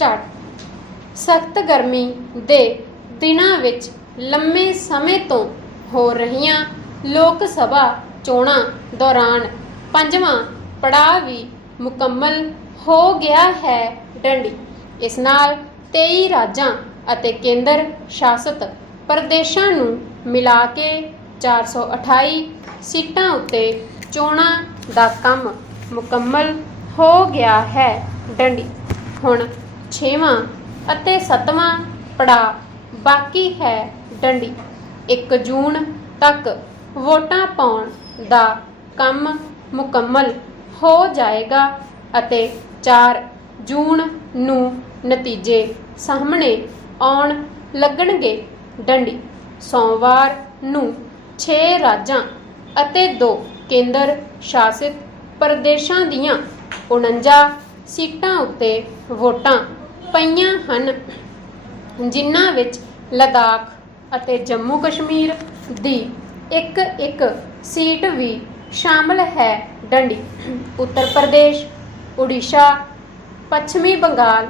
Start. ਸਖਤ ਗਰਮੀ ਦੇ ਦਿਨਾਂ ਵਿੱਚ ਲੰਮੇ ਸਮੇਂ ਤੋਂ ਹੋ ਰਹੀਆਂ ਲੋਕ ਸਭਾ ਚੋਣਾਂ ਦੌਰਾਨ ਪੰਜਵਾਂ ਪੜਾਅ ਵੀ ਮੁਕੰਮਲ ਹੋ ਗਿਆ ਹੈ ਡੰਡੀ। ਇਸ ਨਾਲ 23 ਰਾਜਾਂ ਅਤੇ ਕੇਂਦਰ ਸ਼ਾਸਤ ਪ੍ਰਦੇਸ਼ਾਂ ਨੂੰ ਮਿਲਾ ਕੇ 428 ਸੀਟਾਂ ਉੱਤੇ ਚੋਣਾਂ ਦਾ ਕੰਮ ਮੁਕੰਮਲ ਹੋ ਗਿਆ ਹੈ ਡੰਡੀ। ਹੁਣ 6ਵਾਂ ਅਤੇ 7ਵਾਂ ਪੜਾਅ ਬਾਕੀ ਹੈ ਡੰਡੀ। 1 ਜੂਨ ਤੱਕ ਵੋਟਾਂ ਪਾਉਣ ਦਾ ਕੰਮ ਮੁਕੰਮਲ ਹੋ ਜਾਏਗਾ ਅਤੇ 4 ਜੂਨ ਨੂੰ ਨਤੀਜੇ ਸਾਹਮਣੇ ਆਉਣ ਲੱਗਣਗੇ ਡੰਡੀ। ਸੋਮਵਾਰ ਨੂੰ 6 ਰਾਜਾਂ ਅਤੇ 2 ਕੇਂਦਰ ਸ਼ਾਸਿਤ ਪ੍ਰਦੇਸ਼ਾਂ ਦੀਆਂ 49 ਸੀਟਾਂ ਉੱਤੇ ਵੋਟਾਂ ਪਈਆਂ ਹਨ, ਜਿਨ੍ਹਾਂ ਵਿੱਚ ਲਦਾਖ ਅਤੇ ਜੰਮੂ ਕਸ਼ਮੀਰ ਦੀ ਇੱਕ ਇੱਕ ਸੀਟ ਵੀ ਸ਼ਾਮਲ ਹੈ। ਡੰਡੀ, ਉੱਤਰ ਪ੍ਰਦੇਸ਼, ਉੜੀਸਾ, ਪੱਛਮੀ ਬੰਗਾਲ,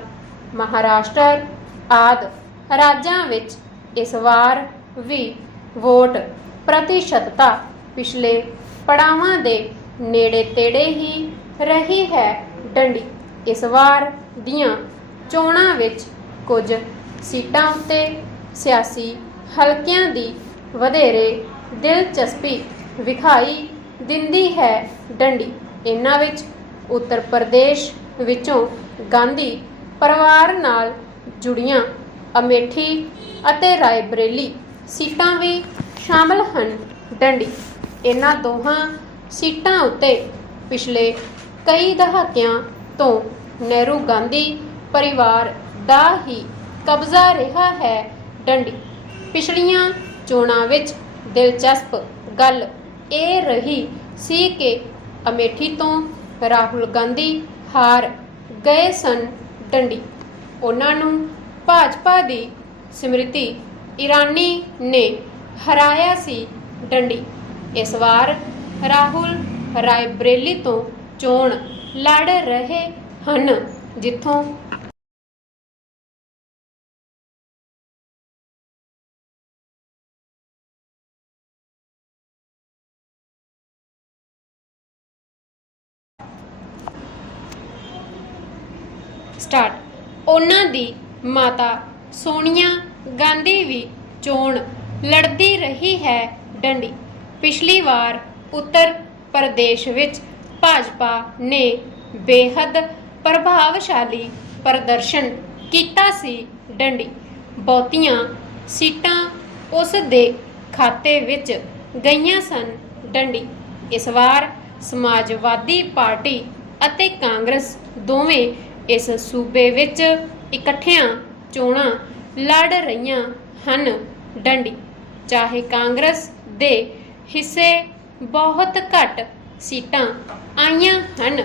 ਮਹਾਰਾਸ਼ਟਰ ਆਦਿ ਰਾਜਾਂ ਵਿੱਚ ਇਸ ਵਾਰ ਵੀ ਵੋਟ ਪ੍ਰਤੀਸ਼ਤਤਾ ਪਿਛਲੇ ਪੜਾਵਾਂ ਦੇ ਨੇੜੇ ਤੇੜੇ ਹੀ ਰਹੀ ਹੈ। ਡੰਡੀ ਇਸ ਵਾਰ ਦੀਆਂ ਚੋਣਾਂ ਵਿੱਚ ਕੁਝ ਸੀਟਾਂ ਉੱਤੇ ਸਿਆਸੀ ਹਲਕਿਆਂ ਦੀ ਵਧੇਰੇ ਦਿਲਚਸਪੀ ਵਿਖਾਈ ਦਿੰਦੀ ਹੈ ਡੰਡੀ। ਇਹਨਾਂ ਵਿੱਚ ਉੱਤਰ ਪ੍ਰਦੇਸ਼ ਵਿੱਚੋਂ ਗਾਂਧੀ ਪਰਿਵਾਰ ਨਾਲ ਜੁੜੀਆਂ ਅਮੇਠੀ ਅਤੇ ਰਾਏਬਰੇਲੀ ਸੀਟਾਂ ਵੀ ਸ਼ਾਮਲ ਹਨ ਡੰਡੀ। ਇਹਨਾਂ ਦੋਹਾਂ ਸੀਟਾਂ ਉੱਤੇ ਪਿਛਲੇ ਕਈ ਦਹਾਕਿਆਂ ਤੋਂ ਨਹਿਰੂ ਗਾਂਧੀ ਪਰਿਵਾਰ ਦਾ ਹੀ ਕਬਜ਼ਾ ਰਿਹਾ ਹੈ। ਡੰਡੀ, ਪਿਛਲੀਆਂ ਚੋਣਾਂ ਵਿੱਚ ਦਿਲਚਸਪ ਗੱਲ ਇਹ ਰਹੀ ਸੀ ਕਿ ਅਮੇਠੀ ਤੋਂ ਰਾਹੁਲ ਗਾਂਧੀ ਹਾਰ ਗਏ ਸਨ। ਡੰਡੀ, ਉਹਨਾਂ ਨੂੰ ਭਾਜਪਾ ਦੀ ਸਮ੍ਰਿਤੀ ਇਰਾਨੀ ਨੇ ਹਰਾਇਆ ਸੀ। ਡੰਡੀ, ਇਸ ਵਾਰ ਰਾਹੁਲ ਰਾਏਬਰੇਲੀ ਤੋਂ ਚੋਣ ਲੜ ਰਹੇ ਹਨ, ਜਿੱਥੋਂ ਸਟਾਰਟ ਉਹਨਾਂ ਦੀ ਮਾਤਾ ਸੋਨੀਆ ਗਾਂਧੀ ਵੀ ਚੋਣ ਲੜਦੀ ਰਹੀ ਹੈ ਡੰਡੀ। ਪਿਛਲੀ ਵਾਰ ਉੱਤਰ ਪ੍ਰਦੇਸ਼ ਵਿੱਚ ਭਾਜਪਾ ਨੇ ਬੇਹੱਦ ਪ੍ਰਭਾਵਸ਼ਾਲੀ ਪ੍ਰਦਰਸ਼ਨ ਕੀਤਾ ਸੀ ਡੰਡੀ। ਬਹੁਤੀਆਂ ਸੀਟਾਂ ਉਸ ਦੇ ਖਾਤੇ ਵਿੱਚ ਗਈਆਂ ਸਨ। ਡੰਡੀ, ਇਸ ਵਾਰ ਸਮਾਜਵਾਦੀ ਪਾਰਟੀ ਅਤੇ ਕਾਂਗਰਸ ਦੋਵੇਂ ਇਸ ਸੂਬੇ ਵਿੱਚ ਇਕੱਠਿਆਂ ਚੋਣਾਂ ਲੜ ਰਹੀਆਂ ਹਨ। ਡੰਡੀ, ਚਾਹੇ ਕਾਂਗਰਸ ਦੇ ਹਿੱਸੇ ਬਹੁਤ ਘੱਟ ਸੀਟਾਂ ਆਈਆਂ ਹਨ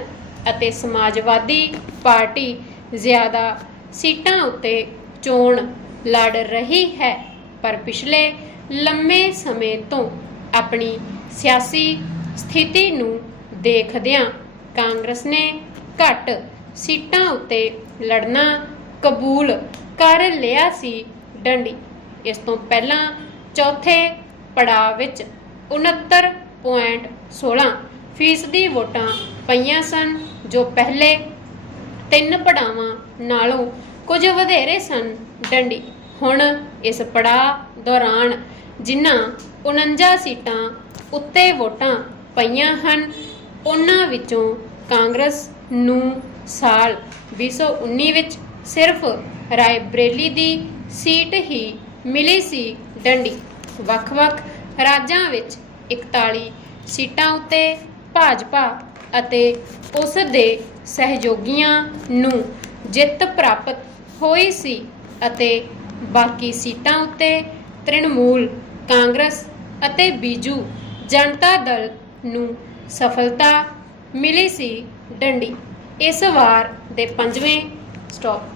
ਅਤੇ ਸਮਾਜਵਾਦੀ ਪਾਰਟੀ ਜ਼ਿਆਦਾ ਸੀਟਾਂ ਉੱਤੇ ਚੋਣ ਲੜ ਰਹੀ ਹੈ। ਪਰ ਪਿਛਲੇ ਲੰਮੇ ਸਮੇਂ ਤੋਂ ਆਪਣੀ ਸਿਆਸੀ ਸਥਿਤੀ ਨੂੰ ਦੇਖਦਿਆਂ ਕਾਂਗਰਸ ਨੇ ਘੱਟ ਸੀਟਾਂ ਉੱਤੇ ਲੜਨਾ ਕਬੂਲ ਕਰ ਲਿਆ ਸੀ ਡੰਡੀ। ਇਸ ਤੋਂ ਪਹਿਲਾਂ ਚੌਥੇ ਪੜਾਅ ਵਿੱਚ 69.16 ਫੀਸਦੀ ਵੋਟਾਂ ਪਈਆਂ ਸਨ। ਜੋ ਪਹਿਲੇ ਤਿੰਨ ਪੜਾਵਾਂ ਨਾਲੋਂ ਕੁਝ ਵਧੇਰੇ ਸਨ। ਡੰਡੀ, ਹੁਣ ਇਸ ਪੜਾਅ ਦੌਰਾਨ ਜਿਨ੍ਹਾਂ 49 ਸੀਟਾਂ ਉੱਤੇ ਵੋਟਾਂ ਪਈਆਂ ਹਨ, ਉਹਨਾਂ ਵਿੱਚੋਂ ਕਾਂਗਰਸ ਨੂੰ ਸਾਲ 2019 ਵਿੱਚ ਸਿਰਫ ਰਾਏਬਰੇਲੀ ਦੀ ਸੀਟ ਹੀ ਮਿਲੀ ਸੀ। ਡੰਡੀ, ਵੱਖ-ਵੱਖ ਰਾਜਾਂ ਵਿੱਚ 41 ਸੀਟਾਂ ਉੱਤੇ ਭਾਜਪਾ ਅਤੇ ਉਸ ਦੇ ਸਹਿਯੋਗੀਆਂ ਨੂੰ ਜਿੱਤ ਪ੍ਰਾਪਤ ਹੋਈ ਸੀ ਅਤੇ ਬਾਕੀ ਸੀਟਾਂ ਉੱਤੇ ਤ੍ਰਿਣਮੂਲ, ਕਾਂਗਰਸ ਅਤੇ ਬੀਜੂ ਜਨਤਾ ਦਲ ਨੂੰ ਸਫਲਤਾ ਮਿਲੀ ਸੀ ਡੰਡੀ। ਇਸ ਵਾਰ ਦੇ ਪੰਜਵੇਂ ਸਟਾਪ